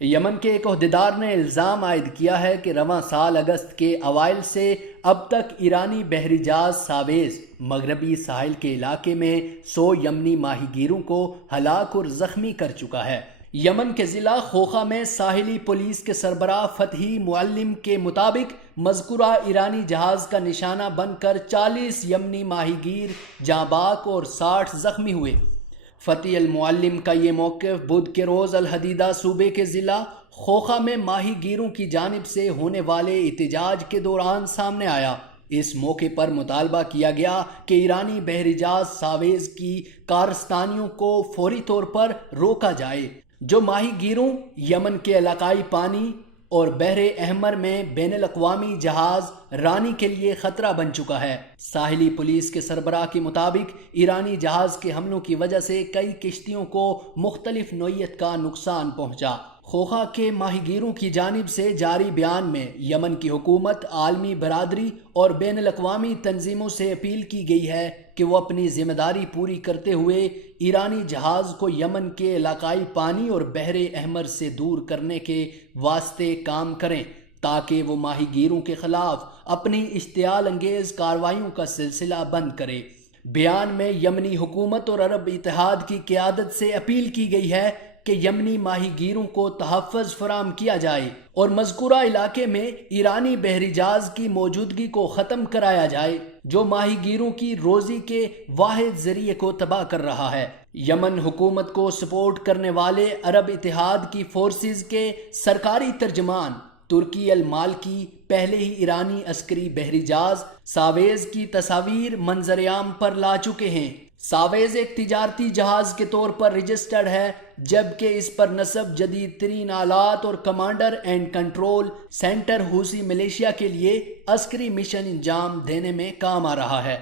یمن کے ایک عہدیدار نے الزام عائد کیا ہے کہ رواں سال اگست کے اوائل سے اب تک ایرانی بحری جہاز ساویز مغربی ساحل کے علاقے میں 100 یمنی ماہی گیروں کو ہلاک اور زخمی کر چکا ہے۔ یمن کے ضلع خوخا میں ساحلی پولیس کے سربراہ فتحی معلم کے مطابق مذکورہ ایرانی جہاز کا نشانہ بن کر 40 یمنی ماہی گیر جاں باک اور 60 زخمی ہوئے۔ فتح المعلم کا یہ موقف بدھ کے روز الحدیدہ صوبے کے ضلع خوخا میں ماہی گیروں کی جانب سے ہونے والے احتجاج کے دوران سامنے آیا۔ اس موقع پر مطالبہ کیا گیا کہ ایرانی بحری جہاز ساویز کی کارستانیوں کو فوری طور پر روکا جائے، جو ماہی گیروں یمن کے علاقائی پانی اور بحر احمر میں بین الاقوامی جہاز رانی کے لیے خطرہ بن چکا ہے۔ ساحلی پولیس کے سربراہ کے مطابق ایرانی جہاز کے حملوں کی وجہ سے کئی کشتیوں کو مختلف نوعیت کا نقصان پہنچا۔ خوخا کے ماہی گیروں کی جانب سے جاری بیان میں یمن کی حکومت، عالمی برادری اور بین الاقوامی تنظیموں سے اپیل کی گئی ہے کہ وہ اپنی ذمہ داری پوری کرتے ہوئے ایرانی جہاز کو یمن کے علاقائی پانی اور بحر احمر سے دور کرنے کے واسطے کام کریں تاکہ وہ ماہی گیروں کے خلاف اپنی اشتعال انگیز کارروائیوں کا سلسلہ بند کرے۔ بیان میں یمنی حکومت اور عرب اتحاد کی قیادت سے اپیل کی گئی ہے کہ یمنی ماہی گیروں کو تحفظ فراہم کیا جائے اور مذکورہ علاقے میں ایرانی بحری جہاز کی موجودگی کو ختم کرایا جائے، جو ماہی گیروں کی روزی کے واحد ذریعے کو تباہ کر رہا ہے۔ یمن حکومت کو سپورٹ کرنے والے عرب اتحاد کی فورسز کے سرکاری ترجمان ترکی المالکی پہلے ہی ایرانی عسکری بحری جہاز ساویز کی تصاویر منظر عام پر لا چکے ہیں۔ ساویز ایک تجارتی جہاز کے طور پر رجسٹرڈ ہے، جبکہ اس پر نصب جدید ترین آلات اور commander and control centre Houthi militia کے لیے عسکری مشن انجام دینے میں کام آ رہا ہے۔